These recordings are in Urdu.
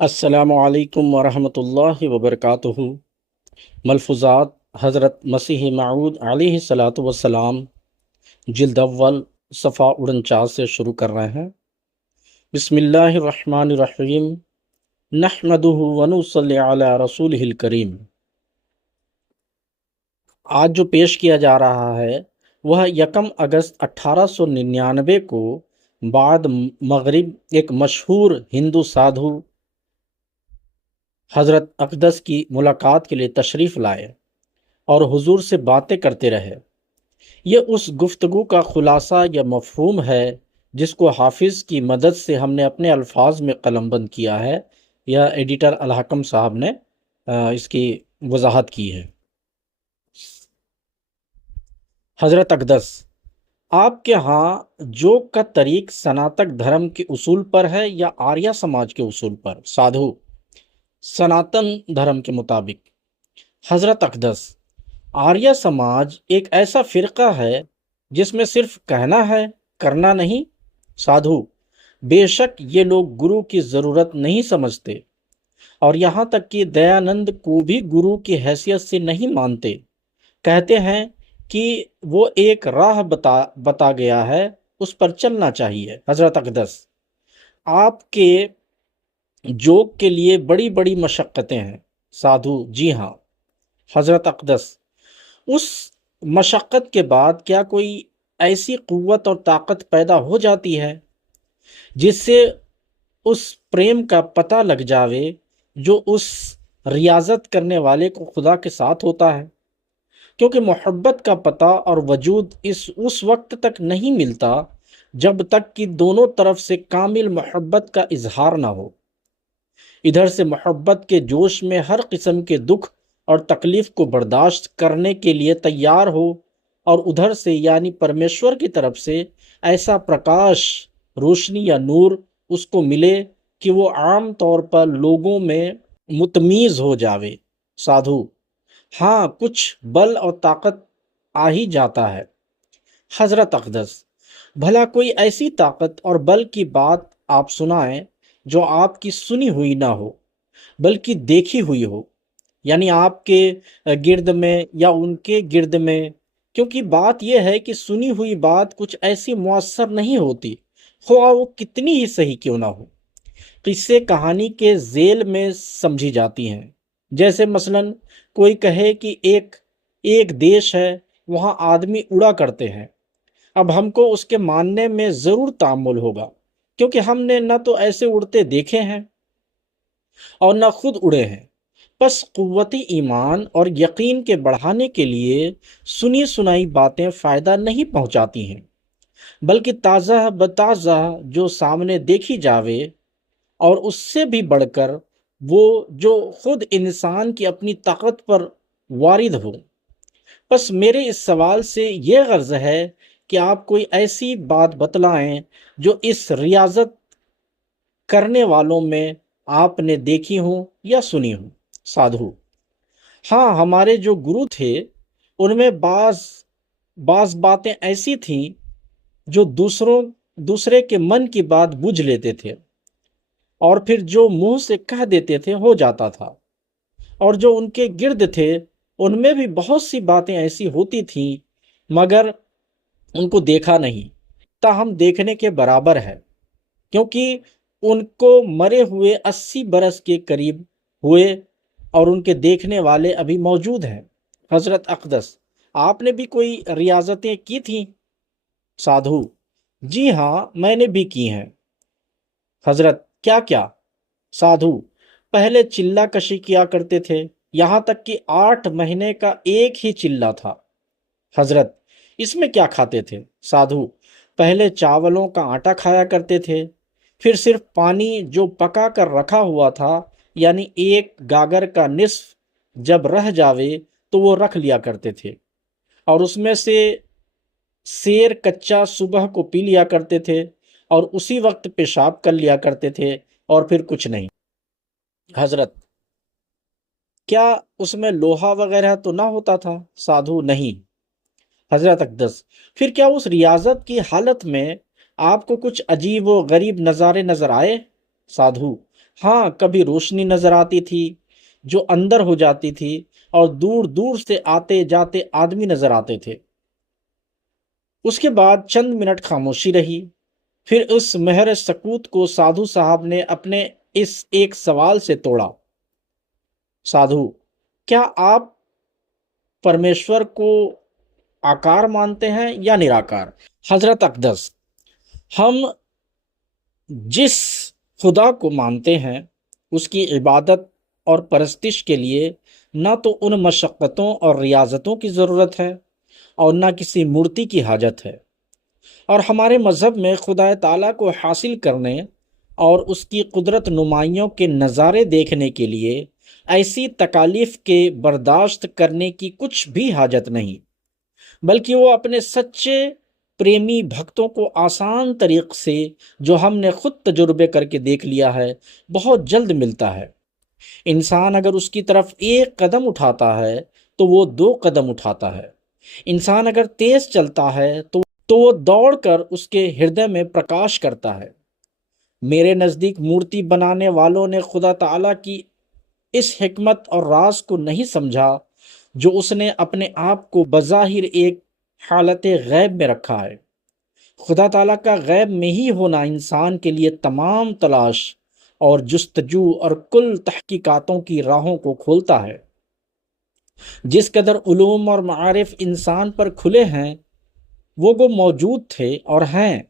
السلام علیکم ورحمۃ اللہ وبرکاتہ۔ ملفوظات حضرت مسیح موعود علیہ الصلاۃ والسلام، جلد اول، صفحہ 49 سے شروع کر رہے ہیں۔ بسم اللہ الرحمن الرحیم، نحمدہ ونصلی علی رسولہ الکریم۔ آج جو پیش کیا جا رہا ہے وہ 1 اگست 1899 کو بعد مغرب ایک مشہور ہندو سادھو حضرت اقدس کی ملاقات کے لیے تشریف لائے اور حضور سے باتیں کرتے رہے۔ یہ اس گفتگو کا خلاصہ یا مفہوم ہے جس کو حافظ کی مدد سے ہم نے اپنے الفاظ میں قلم بند کیا ہے، یا ایڈیٹر الحکم صاحب نے اس کی وضاحت کی ہے۔ حضرت اقدس: آپ کے ہاں جوگ کا طریق سناتک دھرم کے اصول پر ہے یا آریہ سماج کے اصول پر؟ سادھو: سناتن دھرم کے مطابق۔ حضرت اقدس: آریہ سماج ایک ایسا فرقہ ہے جس میں صرف کہنا ہے، کرنا نہیں؟ سادھو: بے شک یہ لوگ گرو کی ضرورت نہیں سمجھتے، اور یہاں تک کہ دیانند کو بھی گرو کی حیثیت سے نہیں مانتے۔ کہتے ہیں کہ وہ ایک راہ بتا گیا ہے، اس پر چلنا چاہیے۔ حضرت اقدس: آپ کے جوگ کے لیے بڑی بڑی مشقتیں ہیں؟ سادھو: جی ہاں۔ حضرت اقدس: اس مشقت کے بعد کیا کوئی ایسی قوت اور طاقت پیدا ہو جاتی ہے جس سے اس پریم کا پتہ لگ جاوے جو اس ریاضت کرنے والے کو خدا کے ساتھ ہوتا ہے؟ کیونکہ محبت کا پتہ اور وجود اس وقت تک نہیں ملتا جب تک کہ دونوں طرف سے کامل محبت کا اظہار نہ ہو۔ ادھر سے محبت کے جوش میں ہر قسم کے دکھ اور تکلیف کو برداشت کرنے کے لیے تیار ہو، اور ادھر سے یعنی پرمیشور کی طرف سے ایسا پرکاش، روشنی یا نور اس کو ملے کہ وہ عام طور پر لوگوں میں متمیز ہو جاوے۔ سادھو: ہاں، کچھ بل اور طاقت آ ہی جاتا ہے۔ حضرت اقدس: بھلا کوئی ایسی طاقت اور بل کی بات آپ سنائیں جو آپ کی سنی ہوئی نہ ہو بلکہ دیکھی ہوئی ہو، یعنی آپ کے گرد میں یا ان کے گرد میں۔ کیونکہ بات یہ ہے کہ سنی ہوئی بات کچھ ایسی مؤثر نہیں ہوتی، خواہ وہ کتنی ہی صحیح کیوں نہ ہو۔ قصے کہانی کے ذیل میں سمجھی جاتی ہیں۔ جیسے مثلا کوئی کہے کہ ایک دیش ہے، وہاں آدمی اڑا کرتے ہیں۔ اب ہم کو اس کے ماننے میں ضرور تأمل ہوگا، کیونکہ ہم نے نہ تو ایسے اڑتے دیکھے ہیں اور نہ خود اڑے ہیں۔ پس قوت ایمان اور یقین کے بڑھانے کے لیے سنی سنائی باتیں فائدہ نہیں پہنچاتی ہیں، بلکہ تازہ بتازہ جو سامنے دیکھی جاوے، اور اس سے بھی بڑھ کر وہ جو خود انسان کی اپنی طاقت پر وارد ہو۔ پس میرے اس سوال سے یہ غرض ہے کہ آپ کوئی ایسی بات بتلائیں جو اس ریاضت کرنے والوں میں آپ نے دیکھی ہوں یا سنی ہوں۔ سادھو: ہاں، ہمارے جو گرو تھے ان میں بعض باتیں ایسی تھیں جو دوسرے کے من کی بات بوجھ لیتے تھے، اور پھر جو منہ سے کہہ دیتے تھے ہو جاتا تھا۔ اور جو ان کے گرد تھے ان میں بھی بہت سی باتیں ایسی ہوتی تھیں، مگر ان کو دیکھا نہیں، تاہم دیکھنے کے برابر ہے، کیونکہ ان کو مرے ہوئے 80 برس کے قریب ہوئے اور ان کے دیکھنے والے ابھی موجود ہیں۔ حضرت اقدس: آپ نے بھی کوئی ریاضتیں کی تھیں؟ سادھو: جی ہاں، میں نے بھی کی ہیں۔ حضرت: کیا کیا؟ سادھو: پہلے چلہ کشی کیا کرتے تھے، یہاں تک کہ 8 مہینے کا ایک ہی چلہ تھا۔ حضرت: اس میں کیا کھاتے تھے؟ سادھو: پہلے چاولوں کا آٹا کھایا کرتے تھے، پھر صرف پانی جو پکا کر رکھا ہوا تھا، یعنی 1 گاگر کا نصف جب رہ جاوے تو وہ رکھ لیا کرتے تھے، اور اس میں سے سیر کچا صبح کو پی لیا کرتے تھے، اور اسی وقت پیشاب کر لیا کرتے تھے، اور پھر کچھ نہیں۔ حضرت: کیا اس میں لوہا وغیرہ تو نہ ہوتا تھا؟ سادھو: نہیں۔ حضرت اقدس: پھر کیا اس ریاضت کی حالت میں آپ کو کچھ عجیب و غریب نظارے نظر آئے؟ سادھو: ہاں، کبھی روشنی نظر آتی تھی جو اندر ہو جاتی تھی، اور دور دور سے آتے جاتے آدمی نظر آتے تھے۔ اس کے بعد چند منٹ خاموشی رہی، پھر اس مہر سکوت کو سادھو صاحب نے اپنے اس ایک سوال سے توڑا: سادھو، کیا آپ پرمیشور کو آکار مانتے ہیں یا نراکار؟ حضرت اقدس: ہم جس خدا کو مانتے ہیں اس کی عبادت اور پرستش کے لیے نہ تو ان مشقتوں اور ریاضتوں کی ضرورت ہے اور نہ کسی مورتی کی حاجت ہے، اور ہمارے مذہب میں خدا تعالیٰ کو حاصل کرنے اور اس کی قدرت نمائیوں کے نظارے دیکھنے کے لیے ایسی تکالیف کے برداشت کرنے کی کچھ بھی حاجت نہیں، بلکہ وہ اپنے سچے پریمی بھکتوں کو آسان طریق سے، جو ہم نے خود تجربے کر کے دیکھ لیا ہے، بہت جلد ملتا ہے۔ انسان اگر اس کی طرف ایک قدم اٹھاتا ہے تو وہ دو قدم اٹھاتا ہے، انسان اگر تیز چلتا ہے تو وہ دوڑ کر اس کے ہردے میں پرکاش کرتا ہے۔ میرے نزدیک مورتی بنانے والوں نے خدا تعالیٰ کی اس حکمت اور راز کو نہیں سمجھا جو اس نے اپنے آپ کو بظاہر ایک حالت غیب میں رکھا ہے۔ خدا تعالیٰ کا غیب میں ہی ہونا انسان کے لیے تمام تلاش اور جستجو اور کل تحقیقاتوں کی راہوں کو کھولتا ہے۔ جس قدر علوم اور معارف انسان پر کھلے ہیں وہ موجود تھے اور ہیں،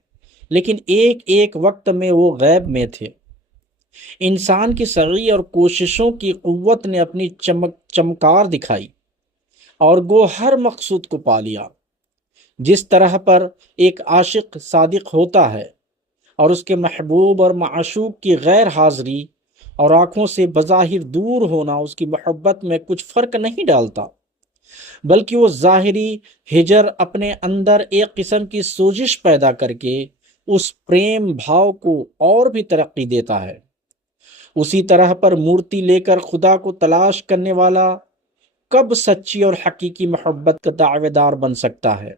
لیکن ایک ایک وقت میں وہ غیب میں تھے۔ انسان کی سعی اور کوششوں کی قوت نے اپنی چمکار دکھائی اور گو ہر مقصود کو پا لیا۔ جس طرح پر ایک عاشق صادق ہوتا ہے اور اس کے محبوب اور معشوق کی غیر حاضری اور آنکھوں سے بظاہر دور ہونا اس کی محبت میں کچھ فرق نہیں ڈالتا، بلکہ وہ ظاہری ہجر اپنے اندر ایک قسم کی سوزش پیدا کر کے اس پریم بھاؤ کو اور بھی ترقی دیتا ہے۔ اسی طرح پر مورتی لے کر خدا کو تلاش کرنے والا کب سچی اور حقیقی محبت کا دعوے دار بن سکتا ہے،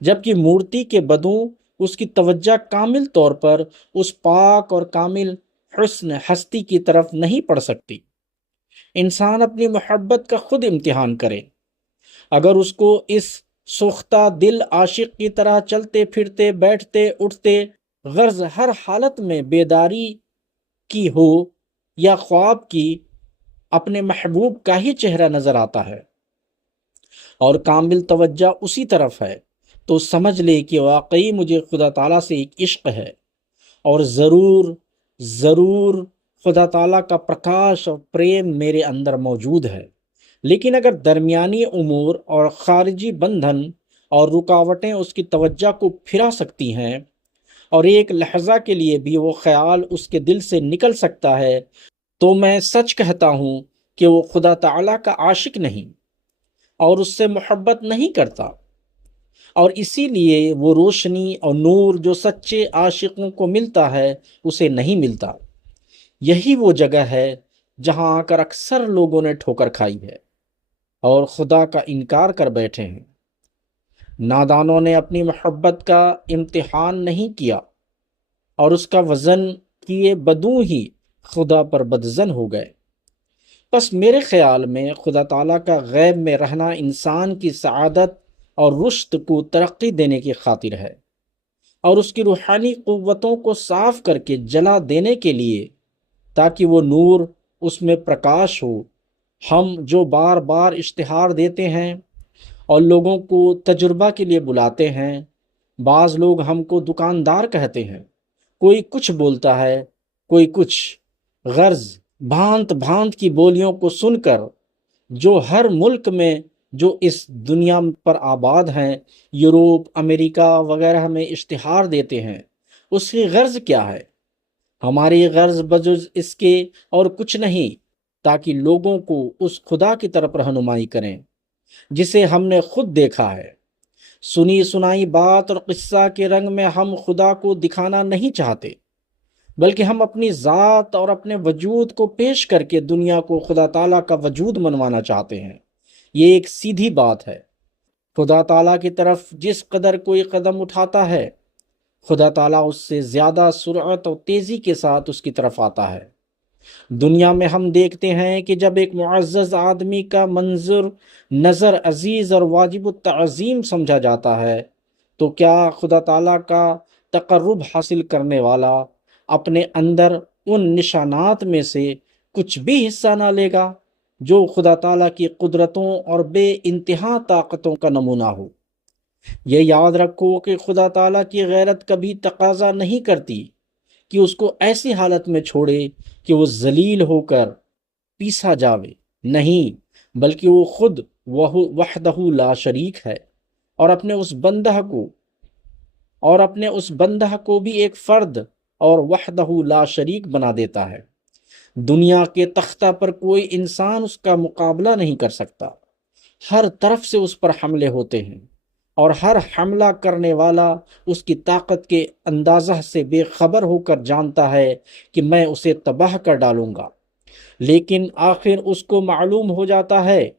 جبکہ مورتی کے بدوں اس کی توجہ کامل طور پر اس پاک اور کامل حسن ہستی کی طرف نہیں پڑ سکتی۔ انسان اپنی محبت کا خود امتحان کرے، اگر اس کو اس سوختہ دل عاشق کی طرح چلتے پھرتے بیٹھتے اٹھتے غرض ہر حالت میں بیداری کی ہو یا خواب کی، اپنے محبوب کا ہی چہرہ نظر آتا ہے اور کامل توجہ اسی طرف ہے، تو سمجھ لے کہ واقعی مجھے خدا تعالیٰ سے ایک عشق ہے، اور ضرور ضرور خدا تعالیٰ کا پرکاش اور پریم میرے اندر موجود ہے۔ لیکن اگر درمیانی امور اور خارجی بندھن اور رکاوٹیں اس کی توجہ کو پھرا سکتی ہیں اور ایک لحظہ کے لیے بھی وہ خیال اس کے دل سے نکل سکتا ہے، تو میں سچ کہتا ہوں کہ وہ خدا تعالیٰ کا عاشق نہیں اور اس سے محبت نہیں کرتا، اور اسی لیے وہ روشنی اور نور جو سچے عاشقوں کو ملتا ہے اسے نہیں ملتا۔ یہی وہ جگہ ہے جہاں آ کر اکثر لوگوں نے ٹھوکر کھائی ہے اور خدا کا انکار کر بیٹھے ہیں۔ نادانوں نے اپنی محبت کا امتحان نہیں کیا اور اس کا وزن کیے بدوں ہی خدا پر بدزن ہو گئے۔ بس میرے خیال میں خدا تعالیٰ کا غیب میں رہنا انسان کی سعادت اور رشد کو ترقی دینے کی خاطر ہے، اور اس کی روحانی قوتوں کو صاف کر کے جلا دینے کے لیے، تاکہ وہ نور اس میں پرکاش ہو۔ ہم جو بار بار اشتہار دیتے ہیں اور لوگوں کو تجربہ کے لیے بلاتے ہیں، بعض لوگ ہم کو دکاندار کہتے ہیں، کوئی کچھ بولتا ہے، کوئی کچھ، غرض بھانت بھانت کی بولیوں کو سن کر جو ہر ملک میں جو اس دنیا پر آباد ہیں، یوروپ، امریکہ وغیرہ میں اشتہار دیتے ہیں، اس کی غرض کیا ہے؟ ہماری غرض بجز اس کے اور کچھ نہیں، تاکہ لوگوں کو اس خدا کی طرف رہنمائی کریں جسے ہم نے خود دیکھا ہے۔ سنی سنائی بات اور قصہ کے رنگ میں ہم خدا کو دکھانا نہیں چاہتے، بلکہ ہم اپنی ذات اور اپنے وجود کو پیش کر کے دنیا کو خدا تعالیٰ کا وجود منوانا چاہتے ہیں۔ یہ ایک سیدھی بات ہے۔ خدا تعالیٰ کی طرف جس قدر کوئی قدم اٹھاتا ہے، خدا تعالیٰ اس سے زیادہ سرعت اور تیزی کے ساتھ اس کی طرف آتا ہے۔ دنیا میں ہم دیکھتے ہیں کہ جب ایک معزز آدمی کا منظر نظر عزیز اور واجب التعظیم سمجھا جاتا ہے، تو کیا خدا تعالیٰ کا تقرب حاصل کرنے والا اپنے اندر ان نشانات میں سے کچھ بھی حصہ نہ لے گا جو خدا تعالیٰ کی قدرتوں اور بے انتہا طاقتوں کا نمونہ ہو؟ یہ یاد رکھو کہ خدا تعالیٰ کی غیرت کبھی تقاضا نہیں کرتی کہ اس کو ایسی حالت میں چھوڑے کہ وہ ذلیل ہو کر پیسا جاوے، نہیں، بلکہ وہ خود وحدہ لا شریک ہے، اور اپنے اس بندہ کو بھی ایک فرد اور وحدہ لا شریک بنا دیتا ہے۔ دنیا کے تختہ پر کوئی انسان اس کا مقابلہ نہیں کر سکتا، ہر طرف سے اس پر حملے ہوتے ہیں، اور ہر حملہ کرنے والا اس کی طاقت کے اندازہ سے بے خبر ہو کر جانتا ہے کہ میں اسے تباہ کر ڈالوں گا، لیکن آخر اس کو معلوم ہو جاتا ہے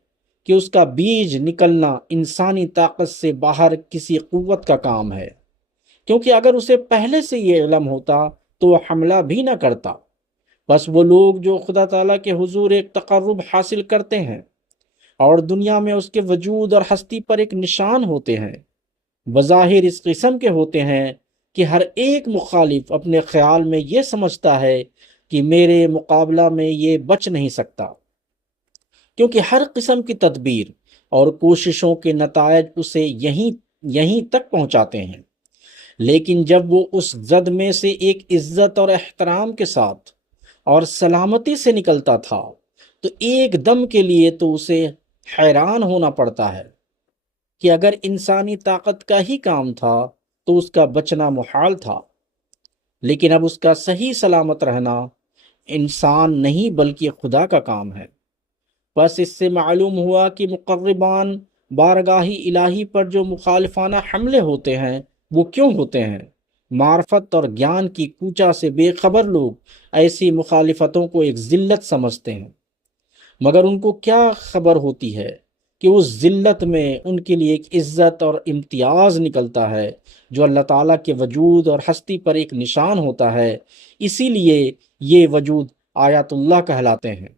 کہ اس کا بیج نکلنا انسانی طاقت سے باہر کسی قوت کا کام ہے، کیونکہ اگر اسے پہلے سے یہ علم ہوتا تو وہ حملہ بھی نہ کرتا۔ بس وہ لوگ جو خدا تعالیٰ کے حضور ایک تقرب حاصل کرتے ہیں اور دنیا میں اس کے وجود اور ہستی پر ایک نشان ہوتے ہیں، بظاہر اس قسم کے ہوتے ہیں کہ ہر ایک مخالف اپنے خیال میں یہ سمجھتا ہے کہ میرے مقابلہ میں یہ بچ نہیں سکتا، کیونکہ ہر قسم کی تدبیر اور کوششوں کے نتائج اسے یہیں تک پہنچاتے ہیں۔ لیکن جب وہ اس زد میں سے ایک عزت اور احترام کے ساتھ اور سلامتی سے نکلتا تھا تو ایک دم کے لیے تو اسے حیران ہونا پڑتا ہے کہ اگر انسانی طاقت کا ہی کام تھا تو اس کا بچنا محال تھا، لیکن اب اس کا صحیح سلامت رہنا انسان نہیں بلکہ خدا کا کام ہے۔ بس اس سے معلوم ہوا کہ مقربان بارگاہ الہی پر جو مخالفانہ حملے ہوتے ہیں وہ کیوں ہوتے ہیں۔ معرفت اور گیان کی کوچہ سے بے خبر لوگ ایسی مخالفتوں کو ایک ذلت سمجھتے ہیں، مگر ان کو کیا خبر ہوتی ہے کہ اس ذلت میں ان کے لیے ایک عزت اور امتیاز نکلتا ہے جو اللہ تعالیٰ کے وجود اور ہستی پر ایک نشان ہوتا ہے۔ اسی لیے یہ وجود آیات اللہ کہلاتے ہیں۔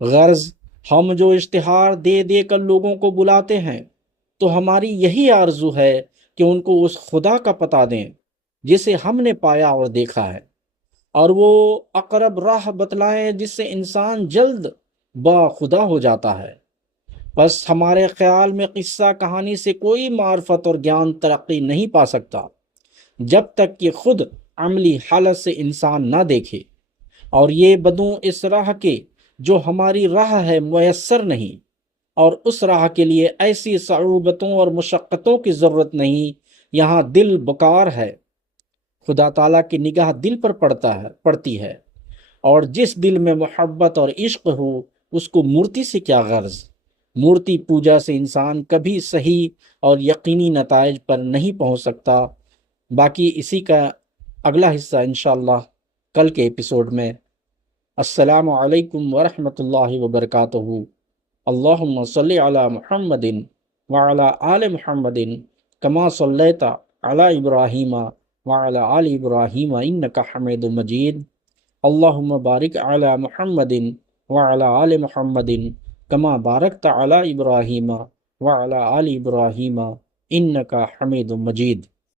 غرض ہم جو اشتہار دے دے کر لوگوں کو بلاتے ہیں تو ہماری یہی آرزو ہے کہ ان کو اس خدا کا پتہ دیں جسے ہم نے پایا اور دیکھا ہے، اور وہ اقرب راہ بتلائیں جس سے انسان جلد با خدا ہو جاتا ہے۔ بس ہمارے خیال میں قصہ کہانی سے کوئی معرفت اور گیان ترقی نہیں پا سکتا جب تک کہ خود عملی حالت سے انسان نہ دیکھے، اور یہ بدوں اس راہ کے جو ہماری راہ ہے میسر نہیں، اور اس راہ کے لیے ایسی صعوبتوں اور مشقتوں کی ضرورت نہیں، یہاں دل بکار ہے۔ خدا تعالیٰ کی نگاہ دل پر پڑتی ہے، اور جس دل میں محبت اور عشق ہو اس کو مورتی سے کیا غرض۔ مورتی پوجا سے انسان کبھی صحیح اور یقینی نتائج پر نہیں پہنچ سکتا۔ باقی اسی کا اگلا حصہ انشاءاللہ کل کے ایپیسوڈ میں۔ السلام علیکم ورحمۃ اللہ وبرکاتہ۔ اللہم صلی علی محمد وعلی آل محمد کما صلیت علی ابراہیم وعلی آل ابراہیم انک حمید مجید۔ اللہم بارک علی محمد وعلی آل محمد کما بارکت علی ابراہیم وعلی آل ابراہیم انک حمید مجید۔